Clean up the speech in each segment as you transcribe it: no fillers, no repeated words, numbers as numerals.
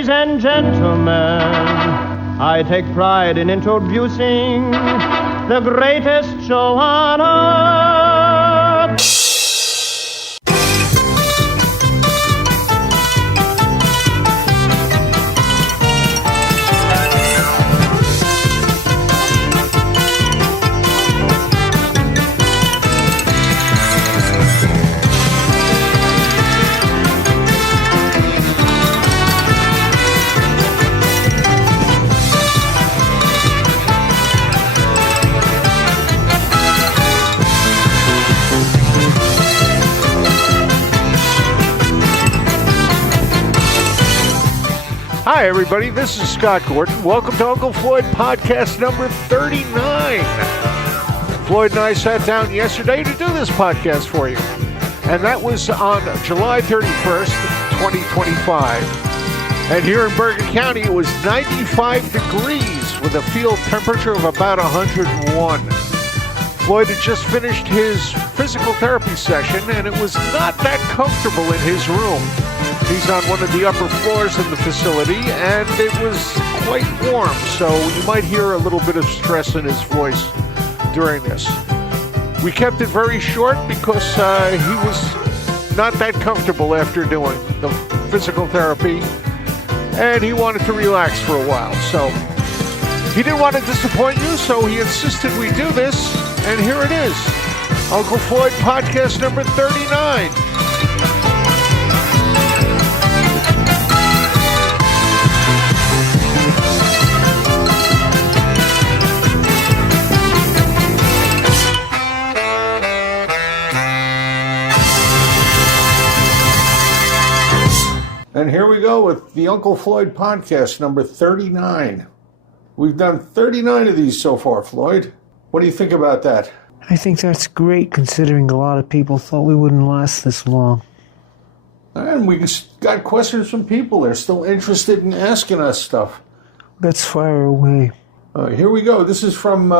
Ladies and gentlemen, I take pride in introducing the greatest show on earth. Hi, everybody. This is Scott Gordon. Welcome to Uncle Floyd podcast number 39. Floyd and I sat down yesterday to do this podcast for you. And that was on July 31st, 2025. And here in Bergen County, it was 95 degrees with a field temperature of about 101. Floyd had just finished his physical therapy session, and it was not that comfortable in his room. He's on one of the upper floors of the facility, and it was quite warm, so you might hear a little bit of stress in his voice during this. We kept it very short because he was not that comfortable after doing the physical therapy, and he wanted to relax for a while. So he didn't want to disappoint you, so he insisted we do this, and here it is, Uncle Floyd podcast number 39. And here we go with the Uncle Floyd podcast, number 39. We've done 39 of these so far, Floyd. What do you think about that? I think that's great, considering a lot of people thought we wouldn't last this long. And we got questions from people. They're still interested in asking us stuff. Let's fire away. Here we go. This is from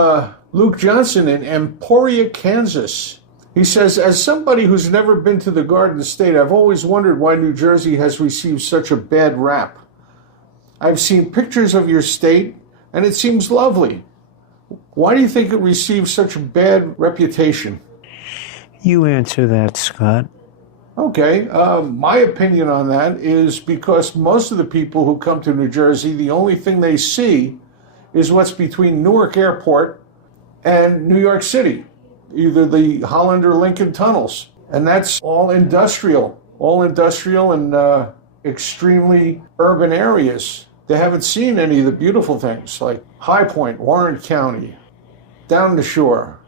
Luke Johnson in Emporia, Kansas. He says, as somebody who's never been to the Garden State, I've always wondered why New Jersey has received such a bad rap. I've seen pictures of your state, and it seems lovely. Why do you think it receives such a bad reputation? You answer that, Scott. Okay, my opinion on that is because most of the people who come to New Jersey, the only thing they see is what's between Newark Airport and New York City. Either the Holland or Lincoln tunnels. And that's all industrial and extremely urban areas. They haven't seen any of the beautiful things like High Point, Warren County, down the shore,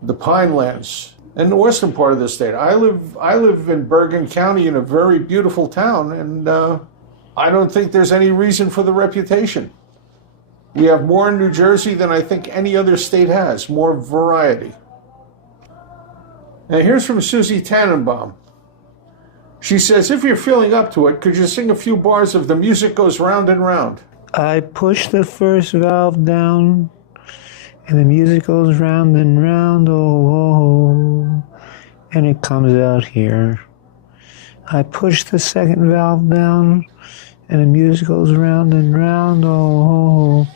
the Pinelands, and the western part of the state. I live in Bergen County in a very beautiful town, and I don't think there's any reason for the reputation. We have more in New Jersey than I think any other state has, more variety. Now here's from Susie Tannenbaum. She says, if you're feeling up to it, could you sing a few bars of The Music Goes Round and Round? I push the first valve down, and the music goes round and round, oh, and it comes out here. I push the second valve down, and the music goes round and round, oh,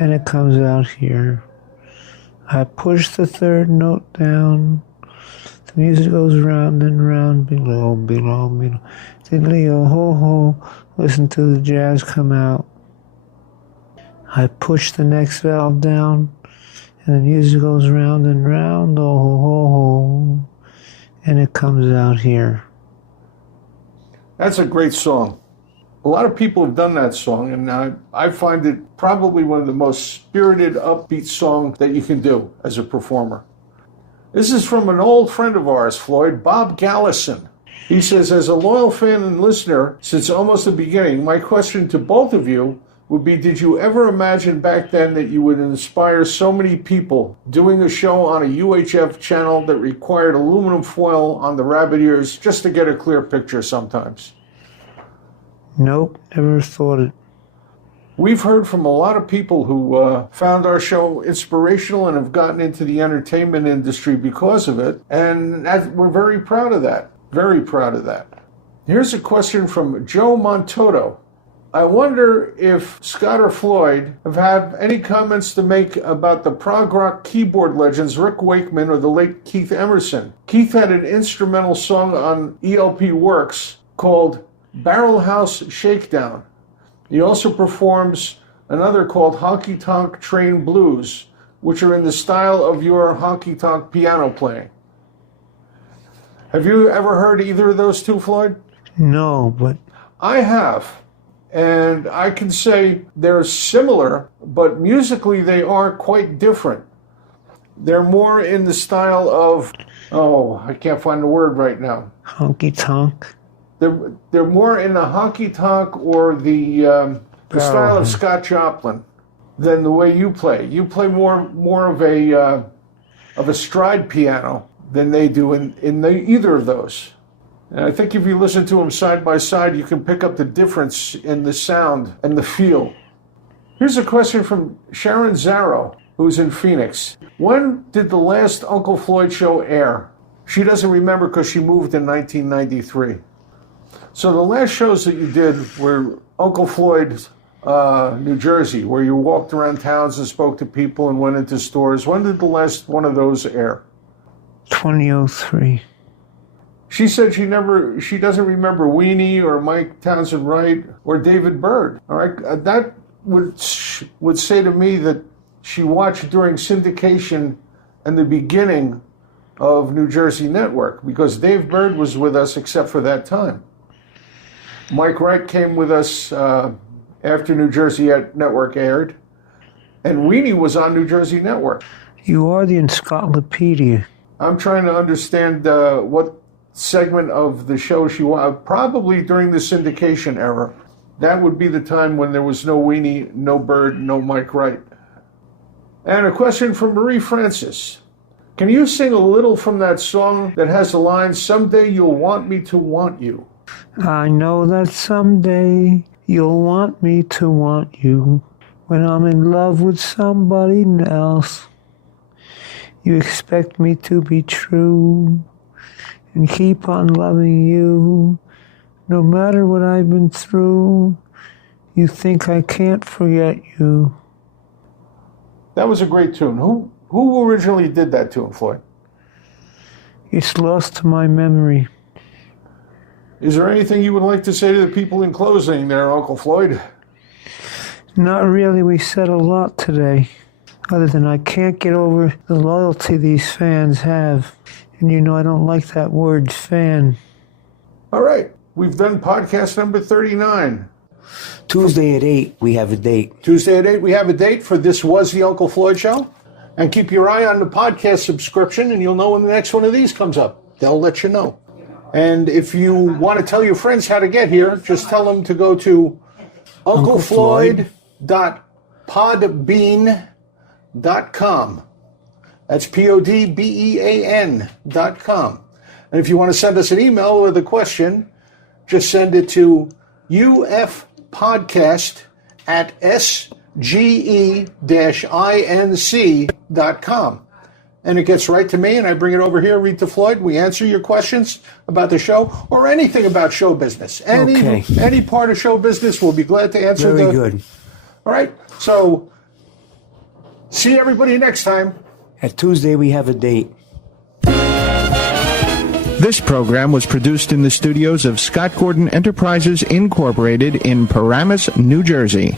and it comes out here. I push the third note down, the music goes round and round, below, below, below. Diddly, oh, ho, ho, listen to the jazz come out. I push the next valve down, and the music goes round and round, oh, ho, ho, ho, and it comes out here. That's a great song. A lot of people have done that song, and I find it probably one of the most spirited, upbeat songs that you can do as a performer. This is from an old friend of ours, Floyd, Bob Gallison. He says, as a loyal fan and listener since almost the beginning, my question to both of you would be, did you ever imagine back then that you would inspire so many people doing a show on a UHF channel that required aluminum foil on the rabbit ears just to get a clear picture sometimes? Nope, never thought it. We've heard from a lot of people who found our show inspirational and have gotten into the entertainment industry because of it, and we're very proud of that. Very proud of that. Here's a question from Joe Montoto. I wonder if Scott or Floyd have any comments to make about the prog rock keyboard legends Rick Wakeman or the late Keith Emerson. Keith had an instrumental song on ELP Works called Barrel House Shakedown. He also performs another called Honky Tonk Train Blues, which are in the style of your honky tonk piano playing. Have you ever heard either of those two, Floyd? No, but I have. And I can say they're similar, but musically they are quite different. They're more in the style of, I can't find the word right now. honky tonk. They're more in the honky tonk or the style of Scott Joplin than the way you play. You play more of a stride piano than they do in either of those. And I think if you listen to them side by side, you can pick up the difference in the sound and the feel. Here's a question from Sharon Zarrow, who's in Phoenix. When did the last Uncle Floyd show air? She doesn't remember because she moved in 1993. So the last shows that you did were Uncle Floyd, New Jersey, where you walked around towns and spoke to people and went into stores. When did the last one of those air? 2003. She said she doesn't remember Weenie or Mike Townsend Wright or David Byrd. All right, that would say to me that she watched during syndication and the beginning of New Jersey Network, because Dave Byrd was with us except for that time. Mike Wright came with us after New Jersey Network aired, and Weenie was on New Jersey Network. You are the encyclopedia. I'm trying to understand what segment of the show she was, probably during the syndication era. That would be the time when there was no Weenie, no Bird, no Mike Wright. And a question from Marie Francis. Can you sing a little from that song that has the line, "Someday you'll want me to want you"? I know that someday you'll want me to want you. When I'm in love with somebody else, you expect me to be true and keep on loving you. No matter what I've been through, you think I can't forget you. That was a great tune. Who originally did that tune, Floyd? It's lost to my memory. Is there anything you would like to say to the people in closing there, Uncle Floyd? Not really. We said a lot today, other than I can't get over the loyalty these fans have. And you know I don't like that word, fan. All right. We've done podcast number 39. Tuesday at 8, we have a date. Tuesday at 8, we have a date for This Was the Uncle Floyd Show. And keep your eye on the podcast subscription, and you'll know when the next one of these comes up. They'll let you know. And if you want to tell your friends how to get here, just tell them to go to unclefloyd.podbean.com. That's podbean.com. And if you want to send us an email with a question, just send it to ufpodcast@sge-inc.com. And it gets right to me, and I bring it over here, read to Floyd. We answer your questions about the show or anything about show business. Any part of show business, we'll be glad to answer. Very good. All right. So, see everybody next time. At Tuesday, we have a date. This program was produced in the studios of Scott Gordon Enterprises, Incorporated in Paramus, New Jersey.